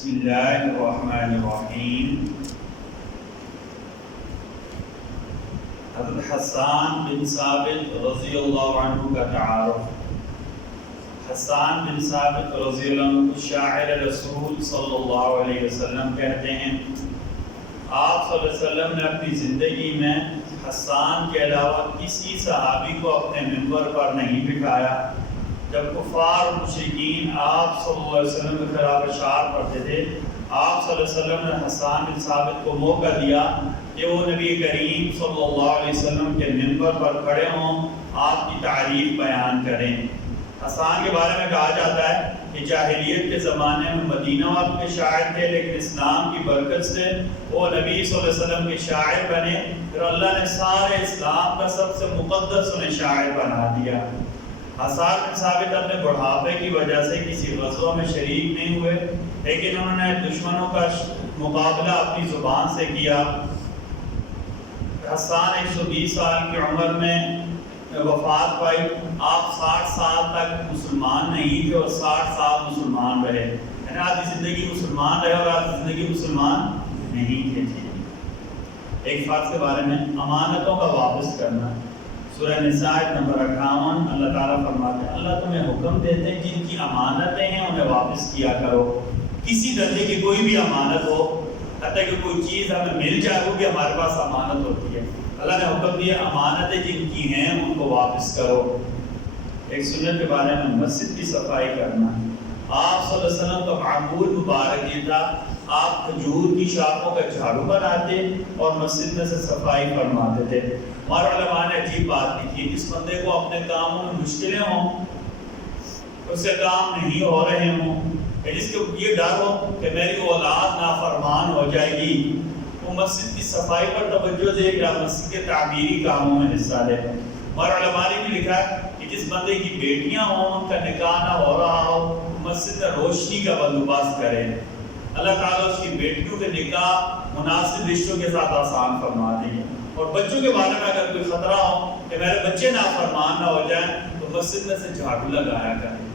بسم اللہ الرحمن الرحیم۔ حضرت حسان بن ثابت رضی اللہ عنہ کا تعارف۔ حسان بن ثابت رضی اللہ عنہ شاعر رسول صلی اللہ علیہ وسلم کہتے ہیں، آپ صلی اللہ علیہ وسلم نے اپنی زندگی میں حسان کے علاوہ کسی صحابی کو اپنے منبر پر نہیں بٹھایا۔ جب کفار و مشرکین آپ صلی اللہ علیہ وسلم کے خلاف اشعار پڑھتے تھے، آپ صلی اللہ علیہ وسلم نے حسان بن ثابت کو موقع دیا کہ وہ نبی کریم صلی اللہ علیہ وسلم کے منبر پر کھڑے ہوں، آپ کی تعریف بیان کریں۔ حسان کے بارے میں کہا جاتا ہے کہ جاہلیت کے زمانے میں مدینہ والوں کے شاعر تھے، لیکن اسلام کی برکت سے وہ نبی صلی اللہ علیہ وسلم کے شاعر بنے، پھر اللہ نے سارے اسلام کا سب سے مقدس انہیں شاعر بنا دیا۔ حسان بن ثابت اپنے بڑھاپے کی وجہ سے کسی غزوہ میں شریک نہیں ہوئے، لیکن انہوں نے دشمنوں کا مقابلہ اپنی زبان سے کیا۔ حسان 120 سال کی عمر میں وفات پائی۔ آپ 60 سال تک مسلمان نہیں تھے اور 60 سال مسلمان رہے، یعنی آدھی زندگی مسلمان رہے اور آدھی زندگی مسلمان نہیں تھے۔ ایک فرض کے بارے میں امانتوں کا واپس کرنا، سورہ نساء نمبر 58 اللہ تعالیٰ فرماتے ہیں، اللہ تمہیں حکم دیتے ہیں جن کی امانتیں ہیں انہیں واپس کیا کرو۔ کسی درجے کی کوئی بھی امانت ہو، حتیٰ کہ کوئی چیز ہمیں مل جائے وہ بھی ہمارے پاس امانت ہوتی ہے، اللہ نے حکم دیا امانتیں جن کی ہیں ان کو واپس کرو۔ ایک سنت کے بارے میں مسجد کی صفائی کرنا، آپ صلی اللہ علیہ وسلم کا معمول مبارک یہ تھا، آپ کھجور کی شاخوں کا جھاڑو بناتے اور مسجد میں سے صفائی فرماتے تھے۔ ہمارے علماء نے عجیب بات کی تھی، جس بندے کو اپنے کاموں میں مشکلیں ہوں، اس سے کام نہیں ہو رہے ہوں، جس کو یہ ڈر ہو کہ میری اولاد نافرمان ہو جائے گی، وہ مسجد کی صفائی پر توجہ دے گا، مسجد کے تعمیری کاموں میں حصہ لے۔ ہمارے علماء نے بھی لکھا ہے کہ جس بندے کی بیٹیاں ہوں، ان کا نکاح نہ ہو رہا ہو، مسجد میں روشنی کا بندوبست کرے، اللہ تعالیٰ اس کی بیٹیوں کے نکاح مناسب رشتوں کے ساتھ آسان فرما دیں گے۔ اور بچوں کے بارے میں اگر کوئی خطرہ ہو کہ میرے بچے نافرمان نہ ہو جائیں، تو مسجد میں سے جھاڑو لگایا کریں،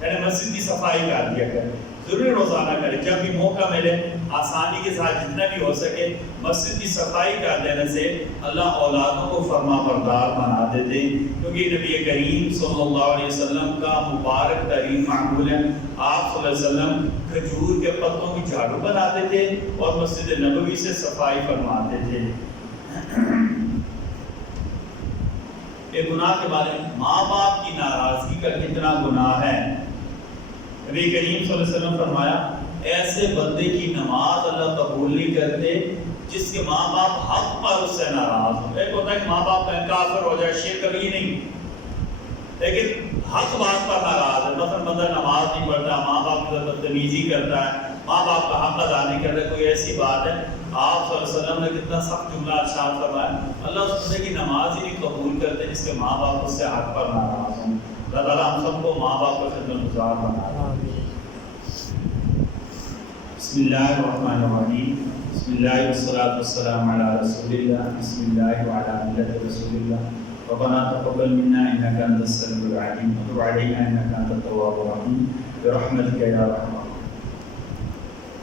یعنی مسجد کی صفائی کر دیا کریں، ضروری روزانہ کریں، جب بھی موقع ملے آسانی کے ساتھ جتنا بھی ہو سکے مسجد کی صفائی کر دینے سے اللہ اولادوں کو فرما بردار بنا دیتے، کیونکہ نبی کریم صلی اللہ علیہ وسلم کا مبارک ترین معمول ہے، آپ صلی اللہ علیہ وسلم کھجور کے پتوں کی جھاڑو بناتے تھے اور مسجد نبوی سے صفائی فرماتے تھے۔ ایک گناہ کے بارے میں، ماں باپ کی ناراضگی کا کتنا گناہ ہے۔ نبی کریم صلی اللہ علیہ وسلم فرمایا، ایسے بندے کی نماز اللہ قبول نہیں کرتے جس کے ماں باپ حق پر اس سے ناراض ہو۔ ایک ہوتا ہے کہ ماں باپ کا کافر ہو جائے، شرک کبھی نہیں، لیکن حق بات پر ناراض ہے، مثلا بندہ نماز نہیں پڑھتا، ماں باپ کی بدتمیزی کرتا ہے، ماں باپ کا حق ادا نہیں کرتا، کوئی ایسی بات ہے۔ آپ صلی اللہ علیہ وسلم نے کتنا سخت جملہ ارشاد فرمایا، اللہ اس بندے کی نماز ہی نہیں قبول کرتے جس کے ماں باپ اس سے حق پر ناراض ہوں۔ اللہ تعالیٰ ہم سب کو ماں باپ کا خدمت گزار بنائے۔ بسم اللہ الرحمن الرحیم، بسم اللہ والصلاة والسلام علی رسول اللہ، بسم اللہ وعلی ملت رسول اللہ، ربنا تقبل منا انک انت السمیع العلیم وتب علینا انک انت التواب الرحیم برحمتک یا ارحم